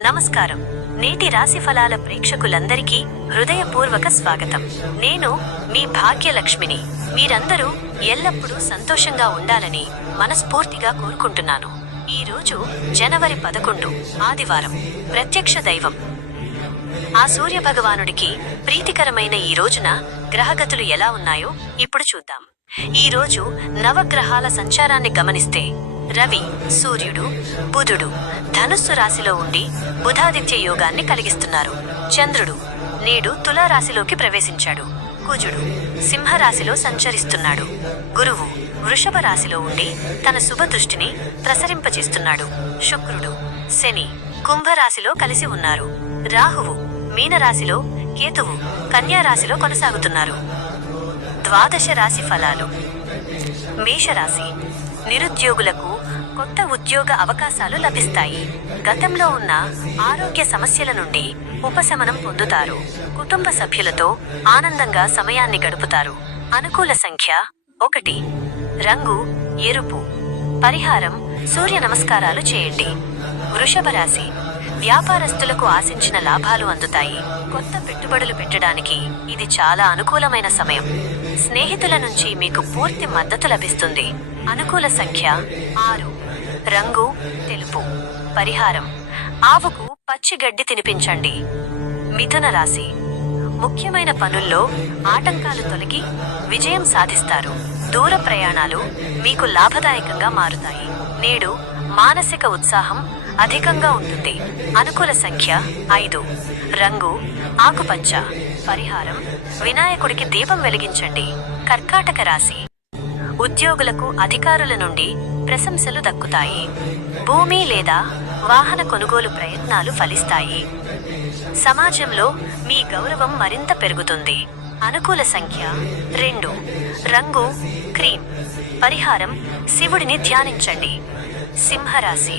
నమస్కారం. నేటి రాశి ఫలాల ప్రేక్షకులందరికీ హృదయపూర్వక స్వాగతం. నేను మీ భాగ్యలక్ష్మిని. మీరందరూ ఎల్లప్పుడూ సంతోషంగా ఉండాలని మనస్ఫూర్తిగా కోరుకుంటున్నాను. ఈ రోజు జనవరి 11, ఆదివారం. ప్రత్యక్ష దైవం ఆ సూర్య భగవానుడికి ప్రీతికరమైన ఈ రోజున గ్రహగతులు ఎలా ఉన్నాయో ఇప్పుడు చూద్దాం. ఈ రోజు నవగ్రహాల సంచారాన్ని గమనిస్తే రవి, సూర్యుడు, బుధుడు ధనుస్సు రాశిలో ఉండి బుధాదిత్య యోగాన్ని కలిగిస్తున్నారు. చంద్రుడు నేడు తులారాశిలోకి ప్రవేశించాడు. కుజుడు సింహరాశిలో సంచరిస్తున్నాడు. గురువు వృషభ రాశిలో ఉండి తన శుభ దృష్టిని ప్రసరింపచేస్తున్నాడు. శుక్రుడు, శని కుంభరాశిలో కలిసి ఉన్నారు. రాహువు మీనరాశిలో, కేతువు కన్యారాశిలో కొనసాగుతున్నారు. ద్వాదశ రాశి ఫలాలు. మేషరాశి. నిరుద్యోగులకు కొత్త ఉద్యోగ అవకాశాలు లభిస్తాయి. గతంలో ఉన్న ఆరోగ్య సమస్యల నుండి ఉపశమనం పొందుతారు. కుటుంబ సభ్యులతో ఆనందంగా సమయాన్ని గడుపుతారు. అనుకూల సంఖ్య 1. రంగు ఎరుపు. పరిహారం సూర్య నమస్కారాలు చేయండి. వృషభ రాశి. వ్యాపారస్తులకు ఆశించిన లాభాలు అందుతాయి. కొత్త పెట్టుబడులు పెట్టడానికి ఇది చాలా అనుకూలమైన సమయం. స్నేహితుల నుంచి మీకు పూర్తి మద్దతు లభిస్తుంది. అనుకూల సంఖ్య 6. రంగు తెలుపు. పరిహారం ఆవుకు పచ్చి గడ్డి తినిపించండి. మిథున రాశి. ముఖ్యమైన పనుల్లో ఆటంకాలు తొలగి విజయం సాధిస్తారు. దూర ప్రయాణాలు మీకు లాభదాయకంగా మారుతాయి. నేడు మానసిక ఉత్సాహం అధికంగా ఉంటుంది. అనుకూల సంఖ్య 5. రంగు ఆకుపచ్చ. పరిహారం వినాయకుడికి దీపం వెలిగించండి. కర్కాటక రాశి. ఉద్యోగులకు అధికారుల నుండి ప్రశంసలు దక్కుతాయి. భూమి లేదా వాహన కొనుగోలు ప్రయత్నాలు ఫలిస్తాయి. సమాజంలో మీ గౌరవం మరింత పెరుగుతుంది. అనుకూల సంఖ్య 2. రంగు క్రీమ్. పరిహారం శివుడిని ధ్యానించండి. సింహరాశి.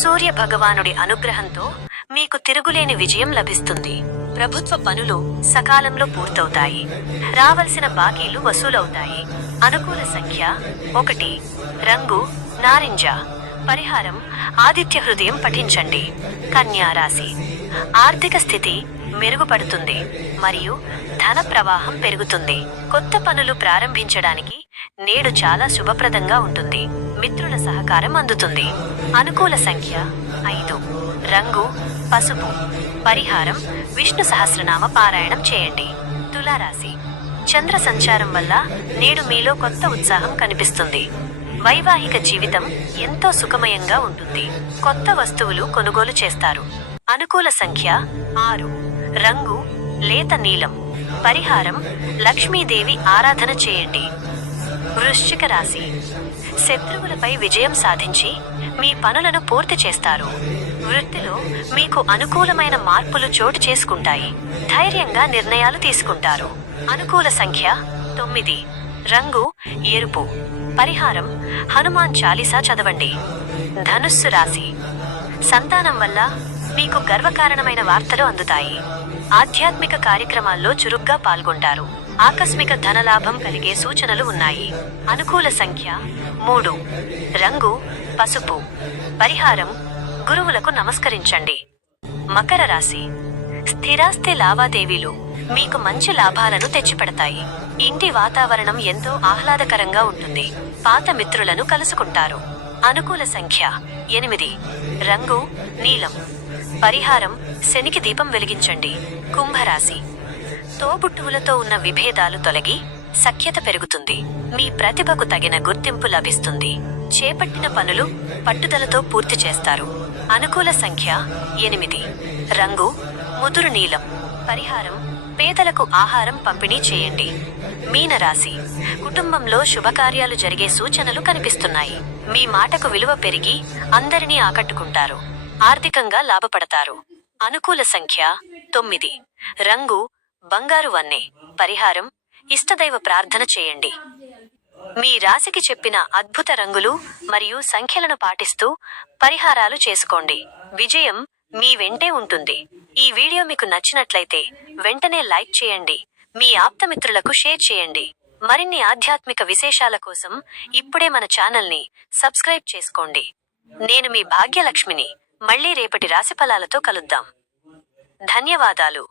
సూర్య భగవానుడి అనుగ్రహంతో మీకు తిరుగులేని విజయం లభిస్తుంది. ప్రభుత్వ పనులు సకాలంలో పూర్తవుతాయి. రావలసిన బాకీలు వసూలవుతాయి. అనుకూల సంఖ్య 1. రంగు నారింజ. పరిహారం ఆదిత్య హృదయం పఠించండి. కన్యా రాశి. ఆర్థిక స్థితి మెరుగుపడుతుంది మరియు ధన ప్రవాహం పెరుగుతుంది. కొత్త పనులు ప్రారంభించడానికి నేడు చాలా శుభప్రదంగా ఉంటుంది. మిత్రుల సహకారం అందుతుంది. అనుకూల సంఖ్య 5. రంగు పసుపు. పరిహారం విష్ణు సహస్రనామ పారాయణం చేయండి. తులారాశి. చంద్ర సంచారం వల్ల నేడు మీలో కొత్త ఉత్సాహం కనిపిస్తుంది. వైవాహిక జీవితం ఎంతో సుఖమయంగా ఉంటుంది. కొత్త వస్తువులు కొనుగోలు చేస్తారు. అనుకూల సంఖ్య 6. రంగు లేత నీలం. పరిహారం లక్ష్మీదేవి ఆరాధన చేయండి. వృశ్చిక రాశి. శత్రువులపై విజయం సాధించి మీ పనులను పూర్తి చేస్తారు. వృత్తిలో మీకు అనుకూలమైన మార్పులు చోటు చేసుకుంటాయి. ధైర్యంగా నిర్ణయాలు తీసుకుంటారు. అనుకూల సంఖ్య 9. రంగు ఎరుపు. పరిహారం హనుమాన్ చాలీసా చదవండి. ధనుస్సు రాశి. సంతానం వల్ల మీకు గర్వకారణమైన వార్తలు అందుతాయి. ఆధ్యాత్మిక కార్యక్రమాల్లో చురుగ్గా పాల్గొంటారు. ఆకస్మిక ధనలాభం కలిగే సూచనలు ఉన్నాయి. అనుకూల సంఖ్య 3. రంగు పసుపు. పరిహారం గురువులకు నమస్కరించండి. మకర రాశి. స్థిరాస్తి లావాదేవీలు మీకు మంచి లాభాలను తెచ్చిపెడతాయి. ఇంటి వాతావరణం ఎంతో ఆహ్లాదకరంగా ఉంటుంది. పాత మిత్రులను కలుసుకుంటారు. అనుకూల సంఖ్య 8. రంగు నీలం. పరిహారం శనికి దీపం వెలిగించండి. కుంభరాశి. తోబుట్టువులతో ఉన్న విభేదాలు తొలగి సఖ్యత పెరుగుతుంది. మీ ప్రతిభకు తగిన గుర్తింపు లభిస్తుంది. చేపట్టిన పనులు పట్టుదలతో పూర్తి చేస్తారు. అనుకూల సంఖ్య 8. రంగు ముదురు నీలం. పరిహారం పేదలకు ఆహారం పంపిణీ చేయండి. మీనరాశి. కుటుంబంలో శుభకార్యాలు జరిగే సూచనలు కనిపిస్తున్నాయి. మీ మాటకు విలువ పెరిగి అందరినీ ఆకట్టుకుంటారు. ఆర్థికంగా లాభపడతారు. అనుకూల సంఖ్య 9. రంగు బంగారు వన్నె. పరిహారం ఇష్టదైవ ప్రార్థన చేయండి. మీ రాశికి చెప్పిన అద్భుత రంగులు మరియు సంఖ్యలను పాటిస్తూ పరిహారాలు చేసుకోండి. విజయం మీ వెంటే ఉంటుంది. ఈ వీడియో మీకు నచ్చినట్లయితే వెంటనే లైక్ చేయండి. మీ ఆప్తమిత్రులకు షేర్ చేయండి. మరిన్ని ఆధ్యాత్మిక విశేషాల కోసం ఇప్పుడే మన ఛానల్ని సబ్స్క్రైబ్ చేసుకోండి. నేను మీ భాగ్యలక్ష్మిని. మళ్ళీ రేపటి రాశిఫలాలతో కలుద్దాం. ధన్యవాదాలు.